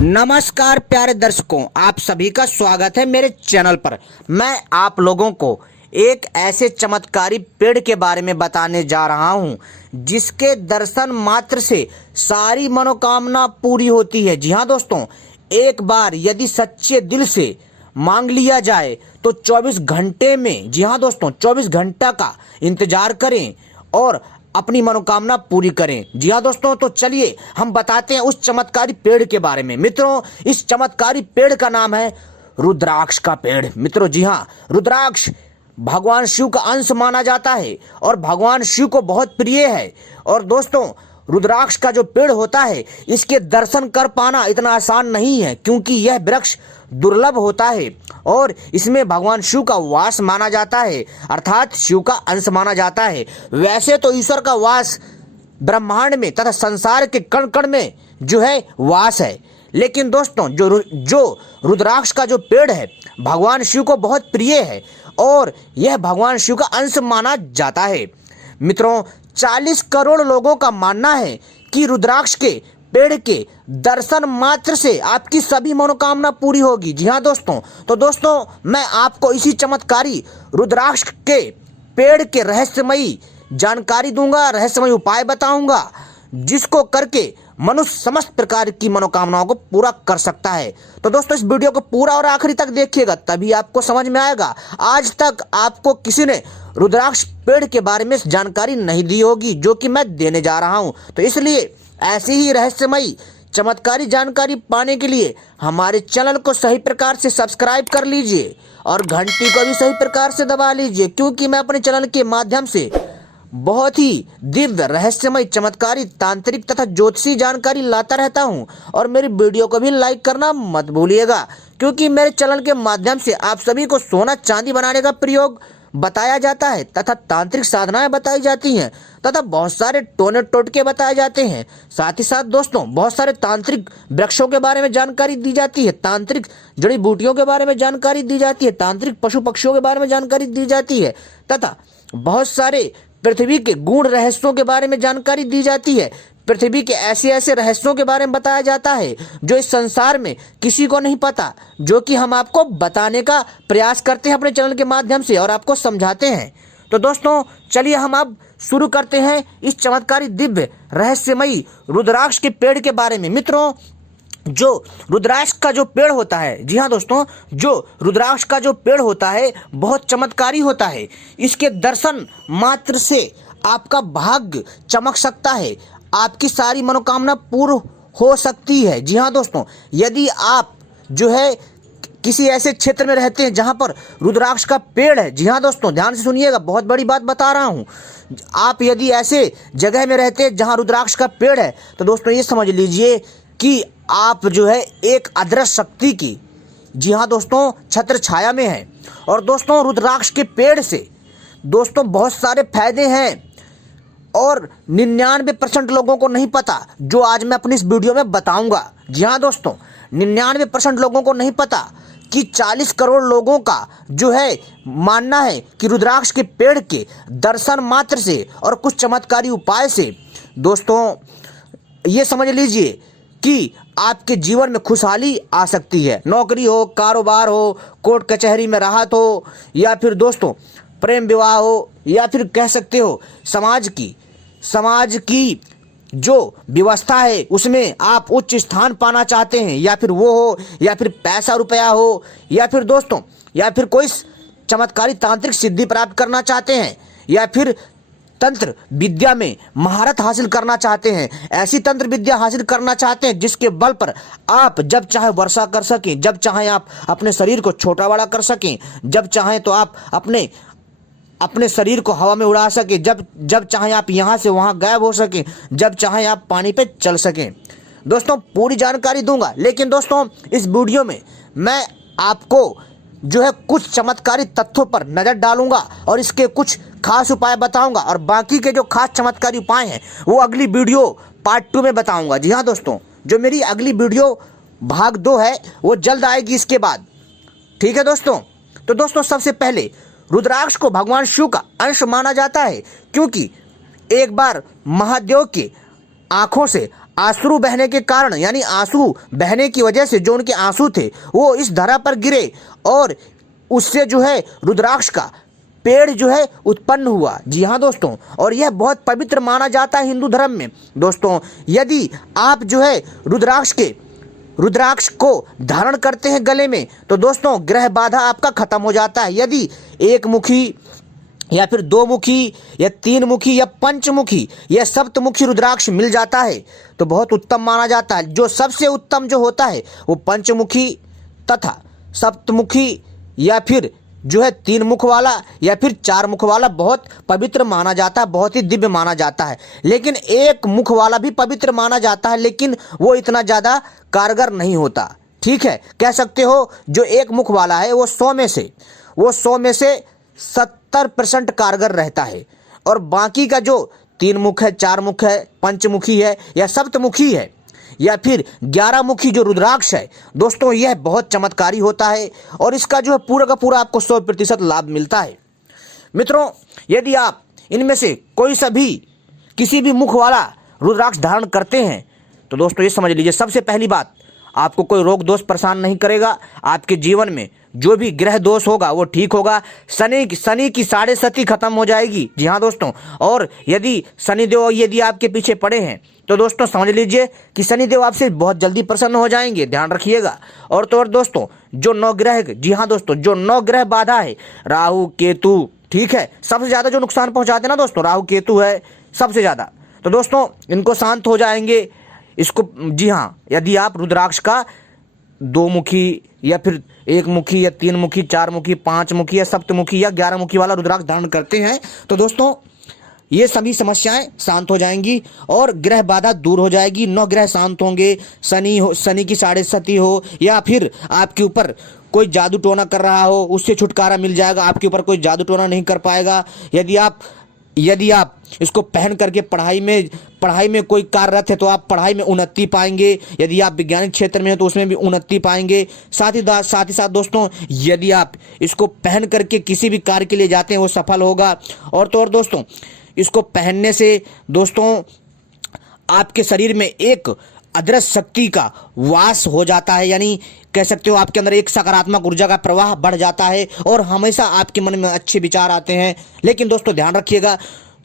नमस्कार प्यारे दर्शकों, आप सभी का स्वागत है मेरे चैनल पर। मैं आप लोगों को एक ऐसे चमत्कारी पेड़ के बारे में बताने जा रहा हूं जिसके दर्शन मात्र से सारी मनोकामना पूरी होती है। जी हां दोस्तों, एक बार यदि सच्चे दिल से मांग लिया जाए तो 24 घंटे में, जी हां दोस्तों, 24 घंटा का इंतजार करें और अपनी मनोकामना पूरी करें। जी हाँ दोस्तों, तो चलिए हम बताते हैं उस चमत्कारी पेड़ के बारे में। मित्रों, इस चमत्कारी पेड़ का नाम है रुद्राक्ष का पेड़। मित्रों, जी हाँ, रुद्राक्ष भगवान शिव का अंश माना जाता है और भगवान शिव को बहुत प्रिय है। और दोस्तों, रुद्राक्ष का जो पेड़ होता है, इसके दर्शन कर पाना इतना आसान नहीं है, क्योंकि यह वृक्ष दुर्लभ होता है और इसमें भगवान शिव का वास माना जाता है, अर्थात शिव का अंश माना जाता है। वैसे तो ईश्वर का वास ब्रह्मांड में तथा संसार के कण कण में जो है वास है, लेकिन दोस्तों जो रुद्राक्ष का जो पेड़ है भगवान शिव को बहुत प्रिय है और यह भगवान शिव का अंश माना जाता है। मित्रों, 40 करोड़ लोगों का मानना है कि रुद्राक्ष के पेड़ के दर्शन मात्र से आपकी सभी मनोकामना पूरी होगी। जी हाँ दोस्तों, तो दोस्तों मैं आपको इसी चमत्कारी रुद्राक्ष के पेड़ के रहस्यमयी जानकारी दूंगा, रहस्यमयी उपाय बताऊंगा, जिसको करके मनुष्य समस्त प्रकार की मनोकामनाओं को पूरा कर सकता है। तो दोस्तों, इस वीडियो को पूरा और आखिरी तक देखिएगा, तभी आपको समझ में आएगा। आज तक आपको किसी ने रुद्राक्ष पेड़ के बारे में जानकारी नहीं दी होगी जो कि मैं देने जा रहा हूं। तो इसलिए ऐसी ही रहस्यमयी चमत्कारी जानकारी पाने के लिए हमारे चैनल को सही प्रकार से सब्सक्राइब कर लीजिए और घंटी को भी सही प्रकार से दबा लीजिए, क्योंकि मैं अपने चैनल के माध्यम से बहुत ही दिव्य, रहस्यमय, चमत्कारी, तांत्रिक तथा ज्योतिषी जानकारी लाता रहता हूं। और मेरी वीडियो को भी लाइक करना मत भूलिएगा, क्योंकि मेरे चैनल के माध्यम से आप सभी को सोना चांदी बनाने का प्रयोग बताया जाता है तथा तांत्रिक साधनाएं बताई जाती हैं तथा बहुत सारे टोने टोटके बताए जाते हैं। साथ ही साथ दोस्तों, बहुत सारे तांत्रिक वृक्षों के बारे में जानकारी दी जाती है, तांत्रिक जड़ी बूटियों के बारे में जानकारी दी जाती है, तांत्रिक पशु पक्षियों के बारे में जानकारी दी जाती है तथा बहुत सारे पृथ्वी के गूढ़ रहस्यों के बारे में जानकारी दी जाती है। पृथ्वी के ऐसे ऐसे रहस्यों के बारे में बताया जाता है जो इस संसार में किसी को नहीं पता, जो कि हम आपको बताने का प्रयास करते हैं अपने चैनल के माध्यम से और आपको समझाते हैं। तो दोस्तों चलिए हम अब शुरू करते हैं इस चमत्कारी, दिव्य, रहस्यमयी रुद्राक्ष के पेड़ के बारे में। मित्रों, जो रुद्राक्ष का जो पेड़ होता है, जी हाँ दोस्तों, जो रुद्राक्ष का जो पेड़ होता है बहुत चमत्कारी होता है। इसके दर्शन मात्र से आपका भाग्य चमक सकता है, आपकी सारी मनोकामना पूर्ण हो सकती है। जी हाँ दोस्तों, यदि आप जो है किसी ऐसे क्षेत्र में रहते हैं जहां पर रुद्राक्ष का पेड़ है, जी हाँ दोस्तों ध्यान से सुनिएगा, बहुत बड़ी बात बता रहा हूं। आप यदि ऐसे जगह में रहते हैं जहां रुद्राक्ष का पेड़ है, तो दोस्तों ये समझ लीजिए कि आप जो है एक अदृश्य शक्ति की, जी हाँ दोस्तों, छत्र छाया में है। और दोस्तों, रुद्राक्ष के पेड़ से दोस्तों बहुत सारे फायदे हैं और 99% लोगों को नहीं पता, जो आज मैं अपनी इस वीडियो में बताऊंगा। जी हाँ दोस्तों, 99% लोगों को नहीं पता कि 40 करोड़ लोगों का जो है मानना है कि रुद्राक्ष के पेड़ के दर्शन मात्र से और कुछ चमत्कारी उपाय से दोस्तों ये समझ लीजिए कि आपके जीवन में खुशहाली आ सकती है। नौकरी हो, कारोबार हो, कोर्ट कचहरी में राहत हो, या फिर दोस्तों प्रेम विवाह हो, या फिर कह सकते हो समाज की जो व्यवस्था है उसमें आप उच्च स्थान पाना चाहते हैं, या फिर वो हो, या फिर पैसा रुपया हो, या फिर दोस्तों या फिर कोई चमत्कारी तांत्रिक सिद्धि प्राप्त करना चाहते हैं, या फिर तंत्र विद्या में महारत हासिल करना चाहते हैं, ऐसी तंत्र विद्या हासिल करना चाहते हैं जिसके बल पर आप जब चाहे वर्षा कर सकें, जब चाहे आप अपने शरीर को छोटा बड़ा कर सकें, जब चाहे तो आप अपने शरीर को हवा में उड़ा सकें, जब चाहे आप यहाँ से वहाँ गायब हो सकें, जब चाहे आप पानी पे चल सकें। दोस्तों पूरी जानकारी दूंगा, लेकिन दोस्तों इस वीडियो में मैं आपको जो है कुछ चमत्कारी तथ्यों पर नजर डालूंगा और इसके कुछ खास उपाय बताऊंगा, और बाकी के जो खास चमत्कारी उपाय हैं वो अगली वीडियो पार्ट 2 में बताऊंगा। जी हाँ दोस्तों, जो मेरी अगली वीडियो भाग 2 है वो जल्द आएगी इसके बाद, ठीक है दोस्तों। तो दोस्तों सबसे पहले रुद्राक्ष को भगवान शिव का अंश माना जाता है, क्योंकि एक बार महादेव की आंखों से आंसू बहने के कारण, यानी आंसू बहने की वजह से जो उनके आंसू थे वो इस धरा पर गिरे और उससे जो है रुद्राक्ष का पेड़ जो है उत्पन्न हुआ। जी हाँ दोस्तों, और यह बहुत पवित्र माना जाता है हिंदू धर्म में। दोस्तों, यदि आप जो है रुद्राक्ष को धारण करते हैं गले में तो दोस्तों ग्रह बाधा आपका खत्म हो जाता है। यदि एक मुखी या फिर दो मुखी या तीन मुखी या पंचमुखी या सप्तमुखी रुद्राक्ष मिल जाता है तो बहुत उत्तम माना जाता है। जो सबसे उत्तम जो होता है वो पंचमुखी तथा सप्तमुखी या फिर जो है तीन मुख वाला या फिर चार मुख वाला बहुत पवित्र माना जाता है, बहुत ही दिव्य माना जाता है। लेकिन एक मुख वाला भी पवित्र माना जाता है, लेकिन वो इतना ज़्यादा कारगर नहीं होता। ठीक है, कह सकते हो जो एक मुख वाला है वो 100 में से 70% कारगर रहता है, और बाकी का जो तीन मुख है, चार मुख है, पंचमुखी है या सप्तमुखी है या फिर 11 मुखी जो रुद्राक्ष है दोस्तों, यह बहुत चमत्कारी होता है और इसका जो है पूरा का पूरा आपको 100% लाभ मिलता है। मित्रों, यदि आप इनमें से किसी भी मुख वाला रुद्राक्ष धारण करते हैं तो दोस्तों ये समझ लीजिए, सबसे पहली बात, आपको कोई रोग दोष परेशान नहीं करेगा। आपके जीवन में जो भी ग्रह दोष होगा वो ठीक होगा। शनि की 6.5 खत्म हो जाएगी। जी हाँ दोस्तों, और यदि शनिदेव यदि आपके पीछे पड़े हैं तो दोस्तों समझ लीजिए कि शनिदेव आपसे बहुत जल्दी प्रसन्न हो जाएंगे, ध्यान रखिएगा। और तो और दोस्तों, जो 9 ग्रह, जी हाँ दोस्तों, जो 9 ग्रह बाधा है, राहु केतु, ठीक है, सबसे ज़्यादा जो नुकसान पहुंचाते हैं ना दोस्तों, राहु केतु है सबसे ज़्यादा। तो दोस्तों इनको शांत हो जाएंगे इसको। जी हाँ, यदि आप रुद्राक्ष का 2 मुखी या फिर 1 मुखी या 3 मुखी, 4 मुखी, 5 मुखी या सप्तमुखी या 11 मुखी वाला रुद्राक्ष धारण करते हैं तो दोस्तों ये सभी समस्याएं शांत हो जाएंगी और ग्रह बाधा दूर हो जाएगी। 9 ग्रह शांत होंगे। शनि की 6.5 हो या फिर आपके ऊपर कोई जादू टोना कर रहा हो, उससे छुटकारा मिल जाएगा। आपके ऊपर कोई जादू टोना नहीं कर पाएगा। यदि आप इसको पहन करके पढ़ाई में कोई कार्यरत है तो आप पढ़ाई में उन्नति पाएंगे। यदि आप वैज्ञानिक क्षेत्र में हो तो उसमें भी उन्नति पाएंगे। साथ ही साथ दोस्तों, यदि आप इसको पहन करके किसी भी कार्य के लिए जाते हैं वो सफल होगा। और तो और दोस्तों, इसको पहनने से दोस्तों आपके शरीर में एक अदृश्य शक्ति का वास हो जाता है, यानी कह सकते हो आपके अंदर एक सकारात्मक ऊर्जा का प्रवाह बढ़ जाता है और हमेशा आपके मन में अच्छे विचार आते हैं। लेकिन दोस्तों ध्यान रखिएगा,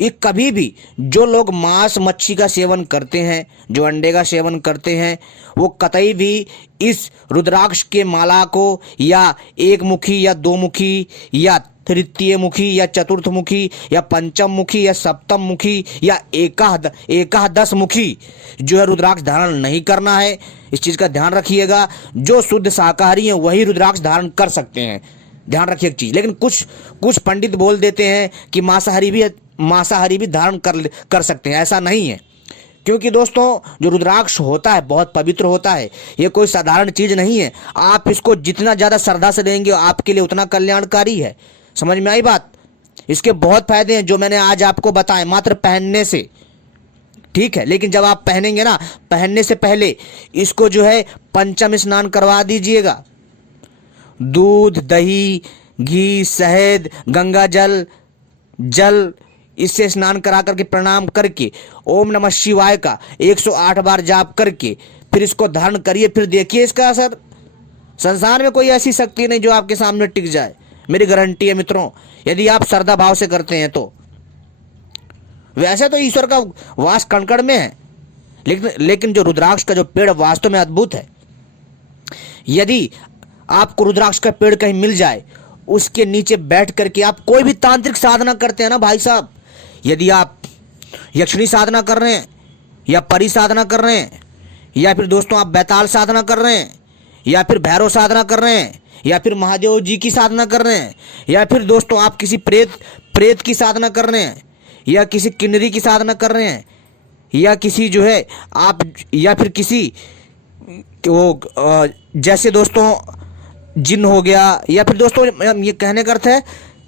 ये कभी भी जो लोग मांस मच्छी का सेवन करते हैं, जो अंडे का सेवन करते हैं, वो कतई भी इस रुद्राक्ष के माला को या 1 मुखी या 2 मुखी या तृतीय मुखी या चतुर्थ मुखी या पंचम मुखी या सप्तम मुखी या एकादश मुखी जो है रुद्राक्ष धारण नहीं करना है। इस चीज़ का ध्यान रखिएगा। जो शुद्ध शाकाहारी हैं वही रुद्राक्ष धारण कर सकते हैं, ध्यान रखिए एक चीज़। लेकिन कुछ पंडित बोल देते हैं कि मांसाहारी भी धारण कर सकते हैं। ऐसा नहीं है, क्योंकि दोस्तों जो रुद्राक्ष होता है बहुत पवित्र होता है। ये कोई साधारण चीज़ नहीं है। आप इसको जितना ज़्यादा श्रद्धा से लेंगे आपके लिए उतना कल्याणकारी है। समझ में आई बात? इसके बहुत फायदे हैं जो मैंने आज आपको बताए मात्र पहनने से, ठीक है। लेकिन जब आप पहनेंगे ना, पहनने से पहले इसको जो है पंचम स्नान करवा दीजिएगा। दूध, दही, घी, शहद, गंगा जल इससे स्नान करा करके प्रणाम करके ओम नमः शिवाय का 108 बार जाप करके फिर इसको धारण करिए। फिर देखिए इसका असर। संसार में कोई ऐसी शक्ति नहीं जो आपके सामने टिक जाए, मेरी गारंटी है मित्रों, यदि आप श्रद्धा भाव से करते हैं तो। वैसे तो ईश्वर का वास कण में है, लेकिन जो रुद्राक्ष का जो पेड़ वास्तव में अद्भुत है। यदि आपको रुद्राक्ष का पेड़ कहीं मिल जाए, उसके नीचे बैठ करके आप कोई भी तांत्रिक साधना करते हैं ना भाई साहब, यदि आप यक्षिणी साधना कर रहे हैं या परी साधना कर रहे हैं या फिर दोस्तों आप बैताल साधना कर रहे हैं या फिर भैरव साधना कर रहे हैं या फिर महादेव जी की साधना कर रहे हैं या फिर दोस्तों आप किसी प्रेत की साधना कर रहे हैं या किसी किन्नरी की साधना कर रहे हैं या किसी जो है आप या फिर किसी वो जैसे दोस्तों जिन हो गया, या फिर दोस्तों ये कहने का अर्थ है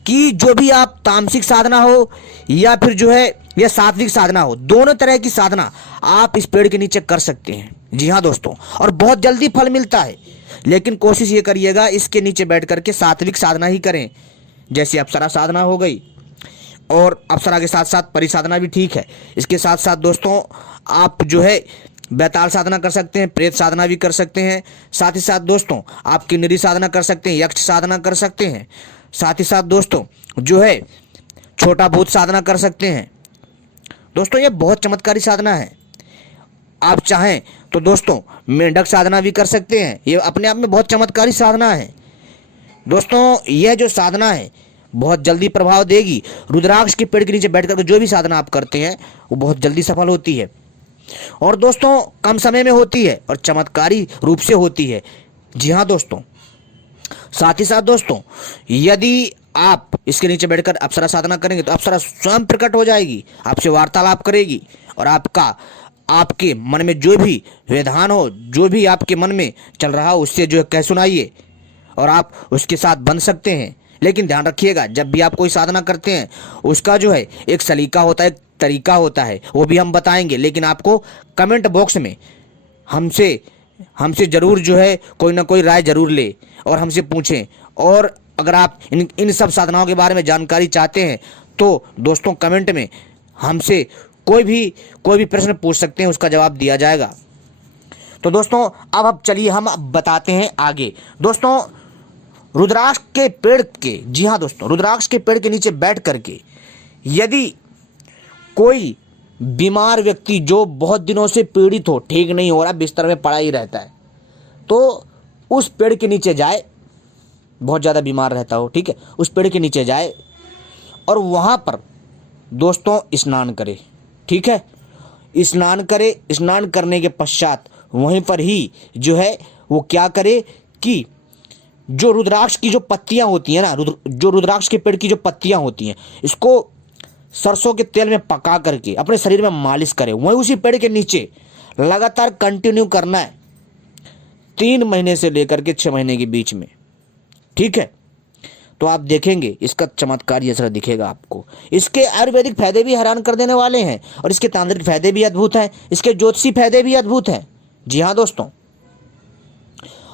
कि जो भी आप तामसिक साधना हो या फिर जो है या सात्विक साधना हो, दोनों तरह की साधना आप इस पेड़ के नीचे कर सकते हैं। जी हाँ दोस्तों, और बहुत जल्दी फल मिलता है। लेकिन कोशिश ये करिएगा इसके नीचे बैठ करके सात्विक साधना ही करें, जैसे अप्सरा साधना हो गई, और अप्सरा के साथ साथ परि साधना भी ठीक है। इसके साथ साथ दोस्तों आप जो है बैताल साधना कर सकते हैं, प्रेत साधना भी कर सकते हैं। साथ ही साथ दोस्तों आप किन्नरी साधना कर सकते हैं, यक्ष साधना कर सकते हैं। साथ ही साथ दोस्तों जो है छोटा भूत साधना कर सकते हैं। दोस्तों ये बहुत चमत्कारी साधना है। आप चाहें तो दोस्तों मेंढक साधना भी कर सकते हैं। ये अपने आप में बहुत चमत्कारी साधना है। दोस्तों यह जो साधना है बहुत जल्दी प्रभाव देगी। रुद्राक्ष के पेड़ के नीचे बैठ करके जो भी साधना आप करते हैं वो बहुत जल्दी सफल होती है और दोस्तों कम समय में होती है और चमत्कारी रूप से होती है। जी हाँ दोस्तों, साथ ही साथ दोस्तों यदि आप इसके नीचे बैठकर अप्सरा साधना करेंगे तो अप्सरा स्वयं प्रकट हो जाएगी, आपसे वार्तालाप करेगी और आपके मन में जो भी व्यवधान हो, जो भी आपके मन में चल रहा हो उससे जो है कह सुनाइए और आप उसके साथ बन सकते हैं। लेकिन ध्यान रखिएगा जब भी आप कोई साधना करते हैं उसका जो है एक सलीका होता है, एक तरीका होता है, वो भी हम बताएंगे। लेकिन आपको कमेंट बॉक्स में हमसे जरूर जो है कोई ना कोई राय जरूर ले और हमसे पूछें। और अगर आप इन सब साधनाओं के बारे में जानकारी चाहते हैं तो दोस्तों कमेंट में हमसे कोई भी प्रश्न पूछ सकते हैं, उसका जवाब दिया जाएगा। तो दोस्तों अब चलिए हम बताते हैं आगे। दोस्तों रुद्राक्ष के पेड़ के, जी हाँ दोस्तों, रुद्राक्ष के पेड़ के नीचे बैठ करके यदि कोई बीमार व्यक्ति जो बहुत दिनों से पीड़ित हो, ठीक नहीं हो रहा, बिस्तर में पड़ा ही रहता है, तो उस पेड़ के नीचे जाए, बहुत ज़्यादा बीमार रहता हो, ठीक है, उस पेड़ के नीचे जाए और वहाँ पर दोस्तों स्नान करे, ठीक है, स्नान करे। स्नान करने के पश्चात वहीं पर ही जो है वो क्या करे कि जो रुद्राक्ष की जो पत्तियां होती हैं ना, जो रुद्राक्ष के पेड़ की जो पत्तियां होती हैं, इसको सरसों के तेल में पका करके अपने शरीर में मालिश करे। वहीं उसी पेड़ के नीचे लगातार कंटिन्यू करना है 3 महीने से लेकर के 6 महीने के बीच में, ठीक है। तो आप देखेंगे इसका चमत्कारी असर दिखेगा आपको। इसके आयुर्वेदिक फायदे भी हैरान कर देने वाले हैं और इसके तांत्रिक फायदे भी अद्भुत हैं, इसके ज्योतिषी फायदे भी अद्भुत हैं। जी हाँ दोस्तों,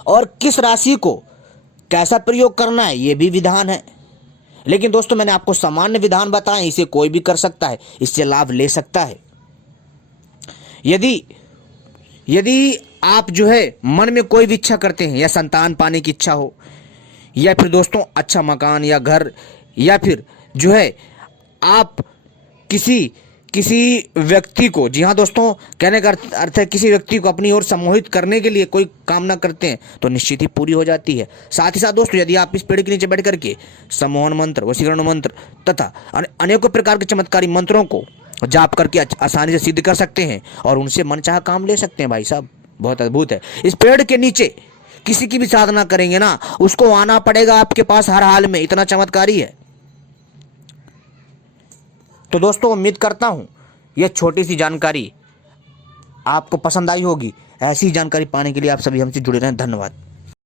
और किस राशि को कैसा प्रयोग करना है ये भी विधान है। लेकिन दोस्तों मैंने आपको सामान्य विधान बताए, इसे कोई भी कर सकता है, इससे लाभ ले सकता है। यदि आप जो है मन में कोई भी इच्छा करते हैं, या संतान पाने की इच्छा हो, या फिर दोस्तों अच्छा मकान या घर, या फिर जो है आप किसी व्यक्ति को, जी हाँ दोस्तों, कहने का अर्थ है किसी व्यक्ति को अपनी ओर सम्मोहित करने के लिए कोई कामना करते हैं तो निश्चित ही पूरी हो जाती है। साथ ही साथ दोस्तों यदि आप इस पेड़ के नीचे बैठ करके सम्मोहन मंत्र, वशीकरण मंत्र तथा अनेकों प्रकार के चमत्कारी मंत्रों को जाप करके आसानी से सिद्ध कर सकते हैं और उनसे मनचाहा काम ले सकते हैं। भाई साहब बहुत अद्भुत है। इस पेड़ के नीचे किसी की भी साधना करेंगे ना, उसको आना पड़ेगा आपके पास हर हाल में, इतना चमत्कारी है। तो दोस्तों उम्मीद करता हूं यह छोटी सी जानकारी आपको पसंद आई होगी। ऐसी जानकारी पाने के लिए आप सभी हमसे जुड़े रहें। धन्यवाद।